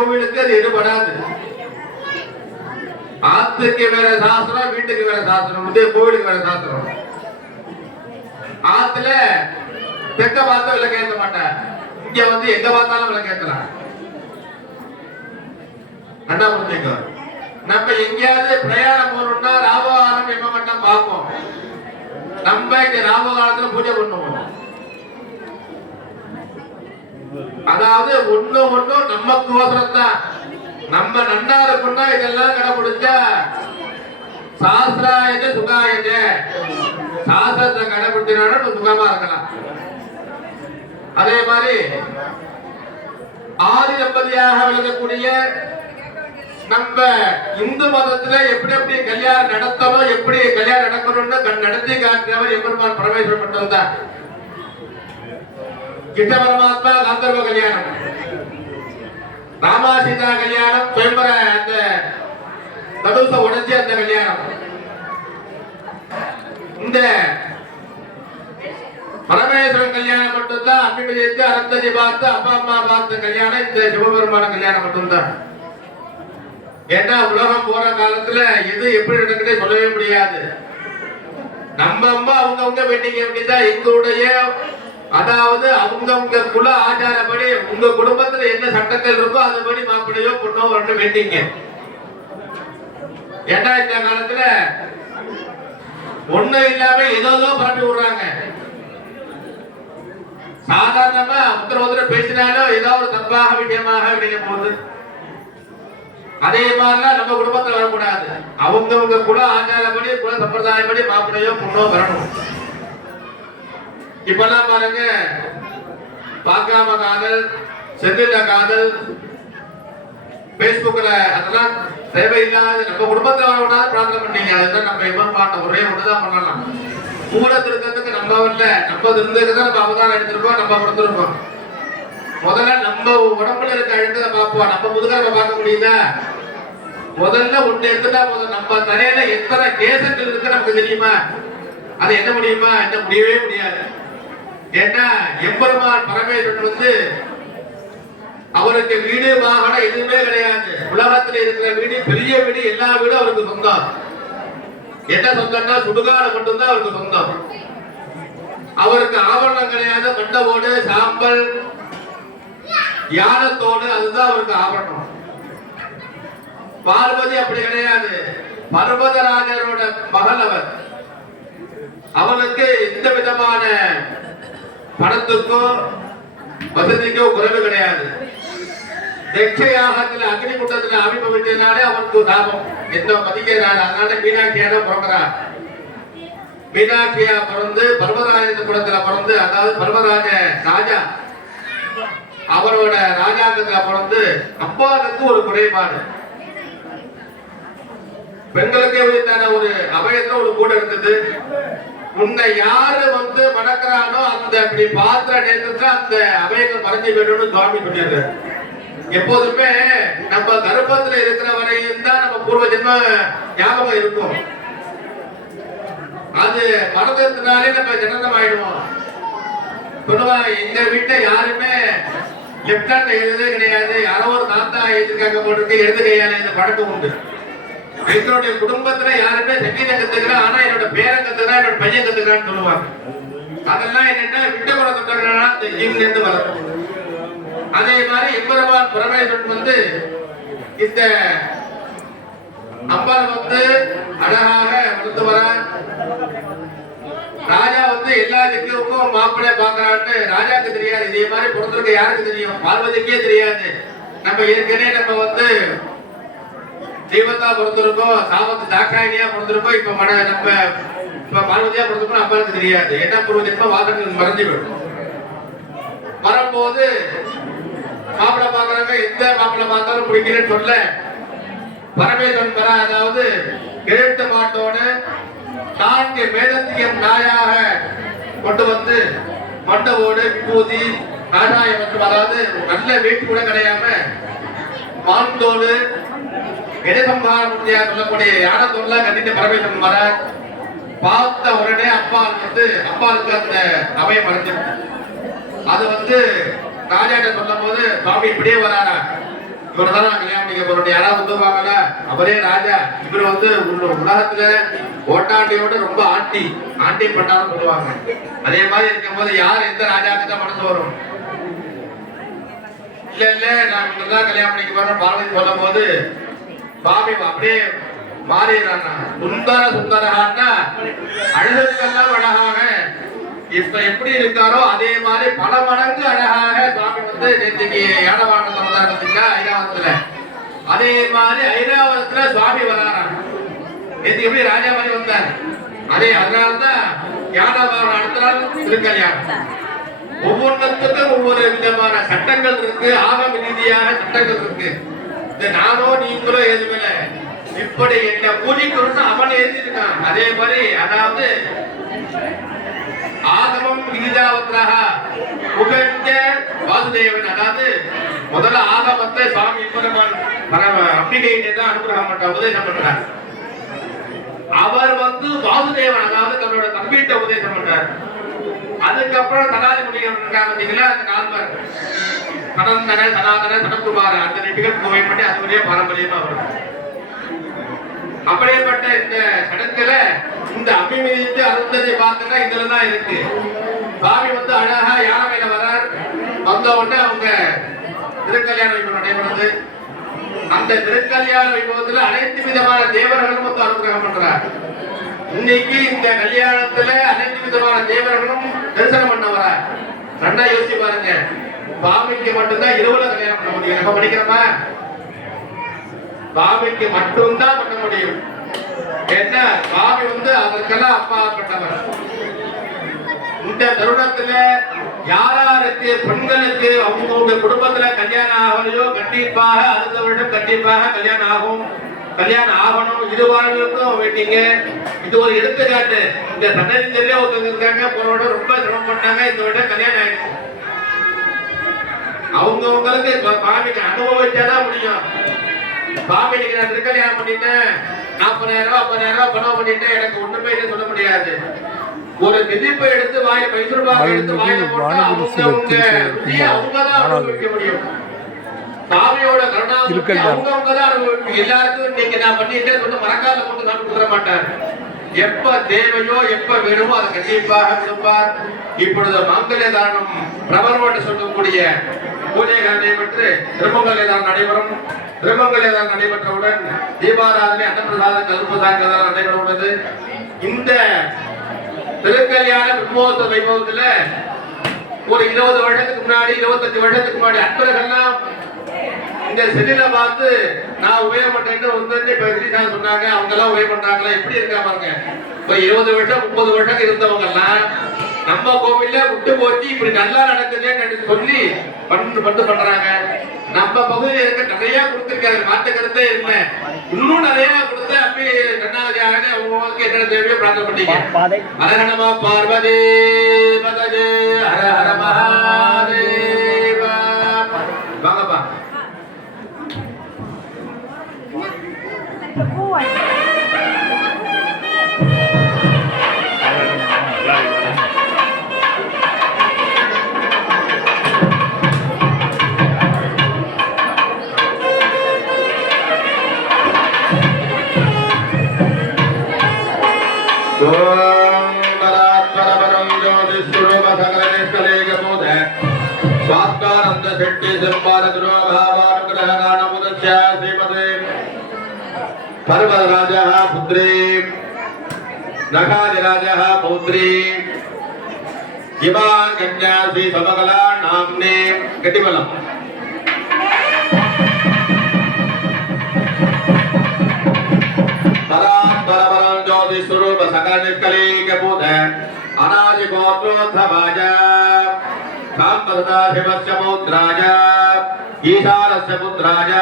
கோவிலுக்கு அது எடுபடாது ஆத்துக்கு வேற சாஸ்திரம் வீட்டுக்கு வேற சாஸ்திரம் வந்து கோவிலுக்கு வேற சாஸ்திரம். ஆத்துல தெக்க பார்த்து விளக்கு ஏத்த மாட்டேன் இங்க வந்து எங்க பார்த்தாலும் விளக்கு ஏத்தலாம் அண்ணா புரிஞ்சுங்க நம்ம எங்கேயாவது பிரயாணம் போறோம்னா ராபகாலம் எப்ப மட்டும் பார்ப்போம். நம்ம இந்த ராபகாலத்துல பூஜை பண்ணுவோம். அதாவது ஒண்ணு ஒண்ணும் நமக்கு ஓசரத்தான் நம்ம நன்னா இருக்கணும்னா இதெல்லாம் கடைபிடிச்சா சாஸ்திராயஜ சுகாயஜ சாஸ்திரத்தை கடைபிடிச்சினாலும் சுகமா இருக்கலாம். அதே மாதிரி ஆதி தம்பதியாக விளங்கக்கூடிய நம்ம இந்து மதத்துல எப்படி எப்படி கல்யாணம் நடத்தணும் எப்படி கல்யாணம் நடக்கணும்னு நடத்தி காட்டினவர் எம்பெருமான் பரமேஸ்வரன் மட்டும்தான். தான் கிட்ட பரமாத்மா கந்தர்வ கல்யாணம். ராமா சீதா கல்யாணம் சுயம்பர அந்த தடுச உடைஞ்சு அந்த கல்யாணம். இந்த பரமேஸ்வரன் கல்யாணம் மட்டும்தான் அம்மி ஜெயித்து அனந்ததி பார்த்து அப்பா அம்மா பார்த்த கல்யாணம் இந்த சிவபெருமான கல்யாணம் மட்டும்தான். ஏன்னா உலகம் போற காலத்துல எது எப்படி நடக்குதே சொல்லவே முடியாது. நம்ம அம்மா அவங்கவுங்க வெட்டிங்க அப்படின்னா எங்களுடைய அதாவது அவங்கவுங்க குல ஆச்சாரப்படி உங்க குடும்பத்துல என்ன சட்டங்கள் இருக்கோ அதுபடி மாப்பிள்ளையோ பொண்ணோ ஒன்று வேண்டிங்க. ஏன்னா இந்த காலத்துல ஒண்ணு இல்லாம ஏதோ பரப்பி விடுறாங்க. சாதாரணமா ஒருத்தர் ஒருத்தர் பேசினாலும் ஏதோ ஒரு தப்பாக விஷயமாக வெளியே போகுது. அதே மாதிரிலாம் நம்ம குடும்பத்துல வரக்கூடாது. அவங்கவங்க குல ஆச்சாரப்படி குல சம்பிரதாயப்படி மாப்பிள்ளையோ பொண்ணோ வரணும். இப்பெல்லாம் பாருங்க. பார்க்காம காதல் செந்தில காதல் பேஸ்புக்ல அதெல்லாம் தேவையில்லாத நம்ம குடும்பத்துல வரக்கூடாது பிரார்த்தனை பண்ணீங்க. அதுதான் நம்ம எவன் பாட்ட. ஒரே ஒண்ணுதான் பண்ணலாம். கூட திருத்தத்துக்கு நம்ம இல்ல. நம்ம இருந்ததுக்கு தான் நம்ம அவதாரம் எடுத்திருக்கோம் நம்ம பிறந்திருக்கோம் முதல்ல நம்ம உடம்புல இருக்க அழுத்தத்தை பார்ப்போம். நம்ம முதுகரவை பார்க்க முடியுதா? முதல்ல ஒண்ணு எடுத்துட்டா போதும். நம்ம தலையில எத்தனை கேசங்கள் இருக்கு நமக்கு தெரியுமா? அது என்ன முடியுமா? என்ன முடியவே முடியாது. ஏன்னா எம்பெருமான் பரமேஸ்வரன் வந்து அவருக்கு வீடு வாகனம் எதுவுமே கிடையாது. உலகத்துல இருக்கிற வீடு பெரிய வீடு எல்லா வீடும் அவருக்கு சொந்தம். என்ன சொந்தம்னா சுடுகாடு மட்டும்தான் அவருக்கு சொந்தம். அவருக்கு ஆபரணம் கிடையாது மண்டபோடு சாம்பல் யானத்தோடு அதுதான் அவருக்கு ஆபரணம். பார்வதி அப்படி கிடையாது. பர்வதராஜரோட மகள் அவர். அவனுக்கு எந்த விதமான பணத்துக்கோ வசதிக்கோ குறைவு கிடையாது. தட்சயாகத்துல அக்னி குண்டத்துல அபிபவிச்சதுனாலே அவனுக்கு லாபம். எந்த மதிக்கிறார் அதனால மீனாட்சியாக தான் பிறக்கிறார் மீனாட்சியா பிறந்து பர்வராஜ குடத்துல பிறந்து அதாவது பர்வராஜ ராஜா அவரோட ராஜாங்கத்துல பிறந்து அப்பாவுக்கு ஒரு குறைபாடு. பெண்களுக்கே உரித்தான ஒரு அபயத்துல ஒரு கூட இருந்தது. உன்னை யாரு வந்து மணக்கிறானோ அந்த அப்படி பாத்திர நேரத்துல அந்த அபயங்கள் மறைஞ்சு போயிடும்னு சுவாமி சொல்லியிருக்காரு. எப்போதுமே நம்ம கர்ப்பத்துல இருக்கிற வரையும் தான் நம்ம பூர்வ ஜென்ம ஞாபகம் இருக்கும். அது மறந்ததுனாலே நம்ம ஜனனம் ஆயிடுவோம் சொல்லுவா எங்க வீட்டுல யாருமே லெப்ட் எழுதவே கிடையாது. யாரோ ஒரு தாத்தா எழுதிருக்காங்க போட்டு எழுத கையால இந்த பழக்கம் உண்டு. எங்களுடைய குடும்பத்துல யாருமே சங்கீதம் கத்துக்கிறேன் ஆனா என்னோட பேரன் கத்துக்கிறா என்னோட பையன் கத்துக்கிறான்னு சொல்லுவாங்க. அதெல்லாம் என்னன்னா விட்ட கத்துக்கிறானா இந்த ஜீன்ல இருந்து வரும் அதே மாதிரி எம்பெருமான் பரமேஸ்வரன் வந்து இந்த அம்பாள் வந்து அழகாக வளர்த்து வர ராஜா வந்து எல்லா திக்குக்கும் மாப்பிள்ளைய பாக்குறான்னு ராஜாக்கு தெரியாது. இதே மாதிரி பிறந்திருக்க யாருக்கு தெரியும்? பார்வதிக்கே தெரியாது. நம்ம ஏற்கனவே நம்ம வந்து தெய்வத்தா பொறுத்திருக்கோம் சாபத்து தாக்காயினியா பொறுத்திருக்கோம் இப்ப மன நம்ம இப்ப பார்வதியா பொறுத்திருக்கோம் அம்பாளுக்கு தெரியாது. என்ன பூர்வ ஜென்ம மறந்து மறைஞ்சு போயிடும். வரும்போது மாப்பிள்ளை பாக்குறாங்க எந்த மாப்பிள்ளை பார்த்தாலும் பிடிக்கிறேன்னு சொல்ல பரமேஸ்வரன் வர அதாவது எழுத்து மாட்டோடு நான்கு வேதத்தியம் நாயாக கொண்டு வந்து மண்டவோடு விபூதி நாராயம் மற்றும் அதாவது நல்ல வீட்டு கூட கிடையாம மாந்தோடு இடசம்பார சொல்லக்கூடிய யானை தொல்லா கட்டிட்டு பரமேஸ்வரன் வர பார்த்த உடனே அப்பால் வந்து அப்பாவுக்கு அந்த அவையை மறைஞ்சிருக்கு அது வந்து ராஜாட்ட சொல்லும் போது சுவாமி இப்படியே வராரா இவரை தான் நான் கல்யாணம் பண்ணிக்க போறோம் யாராவது வந்துருவாங்கல்ல அவரே ராஜா இவர் வந்து உலகத்துல ஓட்டாண்டியோட ரொம்ப ஆண்டி ஆண்டி பட்டாலும் சொல்லுவாங்க அதே மாதிரி இருக்கும்போது யார் எந்த ராஜாவுக்கு தான் மனசு வரும் இல்ல இல்ல நான் இவர்தான் கல்யாணம் பண்ணிக்க போறேன் பார்வதி சொல்லும் போது சுவாமி அப்படியே மாறிடுறான்னா சுந்தர சுந்தரகான்னா அழகுக்கெல்லாம் அழகாக இப்ப எப்படி இருக்காரோ அதே மாதிரி பல மடங்கு அழகாக சுவாமி வந்து நேற்றுக்கு யானவான வந்தார் பார்த்தீங்களா ஐராவதத்துல. அதே மாதிரி ஐராவதத்துல சுவாமி வராராம். நேற்று எப்படி ராஜா மாதிரி வந்தார். அதே அதனால்தான் யானவான அடுத்த நாள் திருக்கல்யாணம். ஒவ்வொன்றுத்துக்கும் ஒவ்வொரு விதமான சட்டங்கள் இருக்கு. ஆகம ரீதியாக சட்டங்கள் இருக்கு. இந்த நானோ நீங்களோ எதுவுமே இப்படி என்ன பூஜிக்கணும்னு அவன் எழுதியிருக்கான். அதே மாதிரி அதாவது ஆகமம் விகிதாவத்ராக புகழ்ந்த வாசுதேவன் அதாவது முதல்ல ஆகமத்தை சுவாமி இப்பதான் பரம அம்பிகையிட்டே தான் அனுகிரகம் பண்ற உபதேசம் பண்றார். அவர் வந்து வாசுதேவன் அதாவது தன்னோட தம்பிகிட்ட உபதேசம் பண்றார். அதுக்கப்புறம் தலாதி முனிகள் இருக்காங்க பார்த்தீங்களா? அந்த நால்வர். கடந்தன சனாதன சனகுமார அந்த நிகழ்ச்சி கோவை பண்ணி அது வழியே பாரம்பரியமா வரும் அப்படியேப்பட்ட இந்த சடத்துல இந்த அபிமிதித்து அருந்ததை பார்த்தா இதுல தான் இருக்கு. சாமி வந்து அழகா யானை மேல வரார் வந்த உடனே அவங்க திருக்கல்யாண வைபவம் நடைபெறுது. அந்த திருக்கல்யாண வைபவத்துல அனைத்து விதமான தேவர்களும் வந்து அனுகிரகம் பண்றார். இன்னைக்கு இந்த கல்யாணத்துல அனைத்து விதமான தேவர்களும் தரிசனம் பண்ண வர நல்லா யோசிச்சு பாருங்க. பாபைக்கு மட்டும்தான் இரவுல கல்யாணம் பண்ண முடியும். நம்ம படிக்கிறோமா? பாபிக்கு மட்டும்தான் பண்ண முடியும். என்ன? பாபி வந்து அதற்கெல்லாம் அப்பா பட்டவர் இந்த தருணத்துல யாராருக்கு பெண்களுக்கு அவங்கவுங்க குடும்பத்துல கல்யாணம் ஆகலையோ கண்டிப்பாக அடுத்த வருடம் கண்டிப்பாக கல்யாணம் ஆகும். கல்யாணம் ஆகணும். இது வாழ்க்கைக்கும் வெயிட்டிங்க இது ஒரு எடுத்துக்காட்டு. இந்த சட்டத்திலே ஒருத்தவங்க இருக்காங்க. போன ரொம்ப சிரமப்பட்டாங்க. இந்த வருடம் கல்யாணம் ஆயிடுச்சு. அவங்கவுங்களுக்கு சுவாமிக்கு அனுபவிச்சாதான் முடியும். நீங்க நான் திருக்கல்யாணம் பண்ணிட்டேன். நாற்பதாயிரம் ரூபாய் ஐம்பதாயிரம் ரூபாய் பணம் பண்ணிட்டேன். எனக்கு ஒண்ணுமே சொல்ல முடியாது. ஒரு திதிப்பை எடுத்து வாய மைசூர் பாக்கு எடுத்து வாயில போட்டா அவங்க அவங்க ருசியை அவங்க தான் அனுபவிக்க முடியும். சாமியோட கருணாமூர்த்தி திருக்கல்யாணம். அவங்க அவங்க தான் அனுபவிக்க எல்லாருக்கும் நீங்க நான் பண்ணிட்டேன் சொல்லி மரக்கால போட்டு நான் கொடுத்துட மாட்டார். எப்ப தேவையோ எப்ப வேணுமோ அதை கண்டிப்பாக கொடுப்பார் இப்பொழுது மாங்கல்ய தானம் பிரபலோடு சொல்லக்கூடிய பூஜைகள் நடைபெற்று திருமங்கள் எல்லாம் நடைபெறும். திருமங்கள் எல்லாம் நடைபெற்றவுடன் தீபாராதனை அன்னப்பிரசாத கருப்பசாங்க நடைபெற உள்ளது இந்த திருக்கல்யாண பிரம்மோத்த வைபவத்துல ஒரு இருபது வருடத்துக்கு முன்னாடி இருபத்தஞ்சு வருடத்துக்கு முன்னாடி அன்பர்கள்லாம் இந்த செல்லில பார்த்து நான் உபயோகம் பண்றேன்னு வந்து இப்ப சொன்னாங்க. அவங்க எல்லாம் உபயோகம் பண்றாங்களா? எப்படி இருக்கா பாருங்க. இப்ப இருபது வருஷம் முப்பது வருஷம் இருந்தவங்க எல்லாம் நம்ம கோவில்ல விட்டு போச்சு இப்படி நல்லா நடக்குதுன்னு சொல்லி பண்ணு பண்ணு பண்றாங்க. நம்ம பகுதியில் இருக்க நிறைய கொடுத்துருக்காரு. மாற்று கருத்தே இல்லை. இன்னும் நிறைய கொடுத்து அப்படி கண்ணாதியாக அவங்களுக்கு என்ன தேவையோ பிரார்த்தனை பண்ணீங்க நம பார்வதி பதஜே ஹர ஹர மகாதேவா. భాస్కానంద శెట్టి శిల్పాలగ్రోహానుగ్రహణముద్యా శ్రీమతే పర్వరాజ పుత్రీ నఖాదిరాజ పౌత్రీ ఇవా కన్యా శ్రీ నామ్నే గటిబలం ईशानस्य पुत्राय ईशानस्य पुत्राय